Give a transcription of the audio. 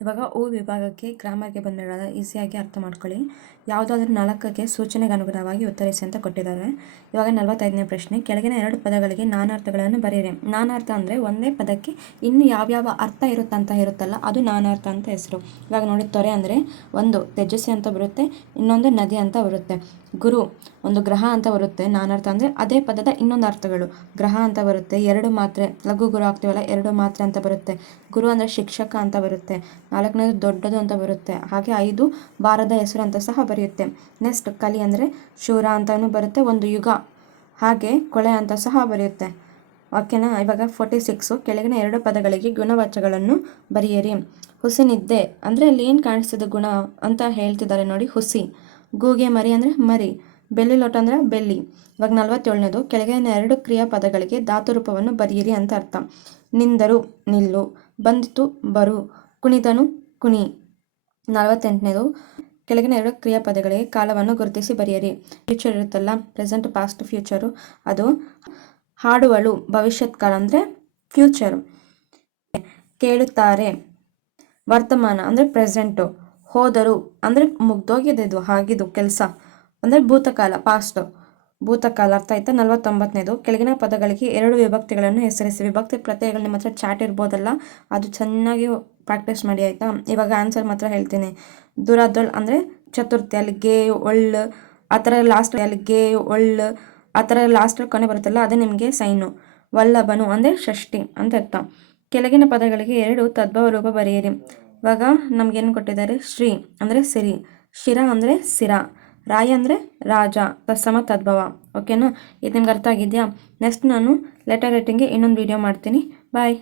ಇವಾಗ ಓ ವಿಭಾಗಕ್ಕೆ ಗ್ರಾಮರ್ಗೆ ಬಂದಿರೋದ ಈಸಿಯಾಗಿ ಅರ್ಥ ಮಾಡ್ಕೊಳ್ಳಿ. ಯಾವುದಾದ್ರೂ 4ಕ್ಕೆ ಸೂಚನೆಗೆ ಅನುಗುಣವಾಗಿ ಉತ್ತರಿಸಿ ಅಂತ ಕೊಟ್ಟಿದ್ದಾರೆ. ಇವಾಗ 45ನೇ ಪ್ರಶ್ನೆ, ಕೆಳಗಿನ 2 ಪದಗಳಿಗೆ ನಾನಾರ್ಥಗಳನ್ನು ಬರೆಯಿರಿ. ನಾನಾರ್ಥ ಅಂದರೆ ಒಂದೇ ಪದಕ್ಕೆ ಇನ್ನು ಯಾವ್ಯಾವ ಅರ್ಥ ಇರುತ್ತಂತ ಇರುತ್ತಲ್ಲ, ಅದು ನಾನಾರ್ಥ ಅಂತ ಹೆಸರು. ಇವಾಗ ನೋಡಿ, ತೊರೆ ಅಂದರೆ ಒಂದು ತೆಜಸ್ವಿ ಅಂತ ಬರುತ್ತೆ, ಇನ್ನೊಂದು ನದಿ ಅಂತ ಬರುತ್ತೆ. ಗುರು ಒಂದು ಗ್ರಹ ಅಂತ ಬರುತ್ತೆ. ನಾನಾರ್ಥ ಅಂದರೆ ಅದೇ ಪದದ ಇನ್ನೊಂದು ಅರ್ಥಗಳು. ಗ್ರಹ ಅಂತ ಬರುತ್ತೆ. 2 ಮಾತ್ರೆ, ಲಘು ಗುರು ಆಗ್ತೀವಲ್ಲ, 2 ಮಾತ್ರೆ ಅಂತ ಬರುತ್ತೆ. ಗುರು ಅಂದರೆ ಶಿಕ್ಷಕ ಅಂತ ಬರುತ್ತೆ. 4ನೇದು ದೊಡ್ಡದು ಅಂತ ಬರುತ್ತೆ. ಹಾಗೆ 5 ಬಾರದ ಹೆಸರು ಅಂತ ಸಹ ಬರೆಯುತ್ತೆ. ನೆಕ್ಸ್ಟ್ ಕಲಿ ಅಂದರೆ ಶೂರ ಅಂತಲೂ ಬರುತ್ತೆ, ಒಂದು ಯುಗ. ಹಾಗೆ ಕೊಳೆ ಅಂತ ಸಹ ಬರೆಯುತ್ತೆ. ಓಕೆನಾ. ಇವಾಗ 46, ಕೆಳಗಿನ 2 ಪದಗಳಿಗೆ ಗುಣವಾಚಗಳನ್ನು ಬರೆಯಿರಿ. ಹುಸಿ ನಿದ್ದೆ ಅಂದರೆ ಅಲ್ಲಿ ಏನು ಕಾಣಿಸ್ತದೆ ಗುಣ ಅಂತ ಹೇಳ್ತಿದ್ದಾರೆ ನೋಡಿ, ಹುಸಿ. ಗೂಗೆ ಮರಿ ಅಂದರೆ ಮರಿ. ಬೆಳ್ಳಿ ಲೋಟ ಅಂದರೆ ಬೆಳ್ಳಿ. ಇವಾಗ 47ನೇದು, ಕೆಳಗಿನ 2 ಕ್ರಿಯಾಪದಗಳಿಗೆ ಧಾತು ರೂಪವನ್ನು ಬರೆಯಿರಿ ಅಂತ ಅರ್ಥ. ನಿಂದರು ನಿಲ್ಲು, ಬಂದಿತು ಬರು, ಕುಣಿದನು ಕುಣಿ. 48ನೇದು, ಕೆಳಗಿನ 2 ಕ್ರಿಯಾಪದಗಳಿಗೆ ಕಾಲವನ್ನು ಗುರುತಿಸಿ ಬರೆಯಿರಿ. ಫ್ಯೂಚರ್ ಇರುತ್ತಲ್ಲ, ಪ್ರೆಸೆಂಟ್, ಪಾಸ್ಟ್, ಫ್ಯೂಚರು. ಅದು ಹಾಡುವಳು ಭವಿಷ್ಯತ್ ಕಾಲ ಅಂದರೆ ಫ್ಯೂಚರು. ಕೇಳುತ್ತಾರೆ ವರ್ತಮಾನ ಅಂದರೆ ಪ್ರೆಸೆಂಟು. ಹೋದರು ಅಂದರೆ ಮುಗ್ದೋಗಿದ್ದು ಆಗಿದ್ದು ಕೆಲಸ ಅಂದರೆ ಭೂತಕಾಲ, ಪಾಸ್ಟ್, ಭೂತಕಾಲ. ಅರ್ಥ ಆಯ್ತಾ. 49ನೇದು, ಕೆಳಗಿನ ಪದಗಳಿಗೆ 2 ವಿಭಕ್ತಿಗಳನ್ನು ಹೆಸರಿಸಿ. ವಿಭಕ್ತಿ ಪ್ರತ್ಯಯಗಳು ನಿಮ್ಮ ಹತ್ರ ಚಾಟ್ ಇರ್ಬೋದಲ್ಲ, ಅದು ಚೆನ್ನಾಗಿ ಪ್ರಾಕ್ಟೀಸ್ ಮಾಡಿ ಆಯಿತಾ. ಇವಾಗ ಆನ್ಸರ್ ಮಾತ್ರ ಹೇಳ್ತೀನಿ. ದುರಾದೊಳ್ ಅಂದರೆ ಚತುರ್ಥಿ, ಅಲ್ಲಿ ಗೆ ಒಳ್ಳು ಆ ಥರ ಲಾಸ್ಟ್, ಅಲ್ಲಿ ಗೆ ಒಳ್ಳು ಆ ಥರ ಲಾಸ್ಟಲ್ಲಿ ಕೊನೆ ಬರುತ್ತಲ್ಲ, ಅದೇ ನಿಮಗೆ ಸೈನು. ವಲ್ಲಭನು ಅಂದರೆ ಷಷ್ಠಿ ಅಂತ ಅರ್ಥ. ಕೆಳಗಿನ ಪದಗಳಿಗೆ 2 ತದ್ಭವ ರೂಪ ಬರೆಯಿರಿ. ಇವಾಗ ನಮ್ಗೇನು ಕೊಟ್ಟಿದ್ದಾರೆ, ಶ್ರೀ ಅಂದರೆ ಸಿರಿ, ಶಿರ ಅಂದರೆ ಸಿರ, ರಾಯ ಅಂದರೆ ರಾಜ, ತತ್ಸಮ ತದ್ಭವ. ಓಕೆನಾ. ಇದು ನಿಮ್ಗೆ ಅರ್ಥ ಆಗಿದೆಯಾ. ನೆಕ್ಸ್ಟ್ ನಾನು ಲೆಟರ್ ರೈಟಿಂಗ್ಗೆ ಇನ್ನೊಂದು ವಿಡಿಯೋ ಮಾಡ್ತೀನಿ. ಬಾಯ್.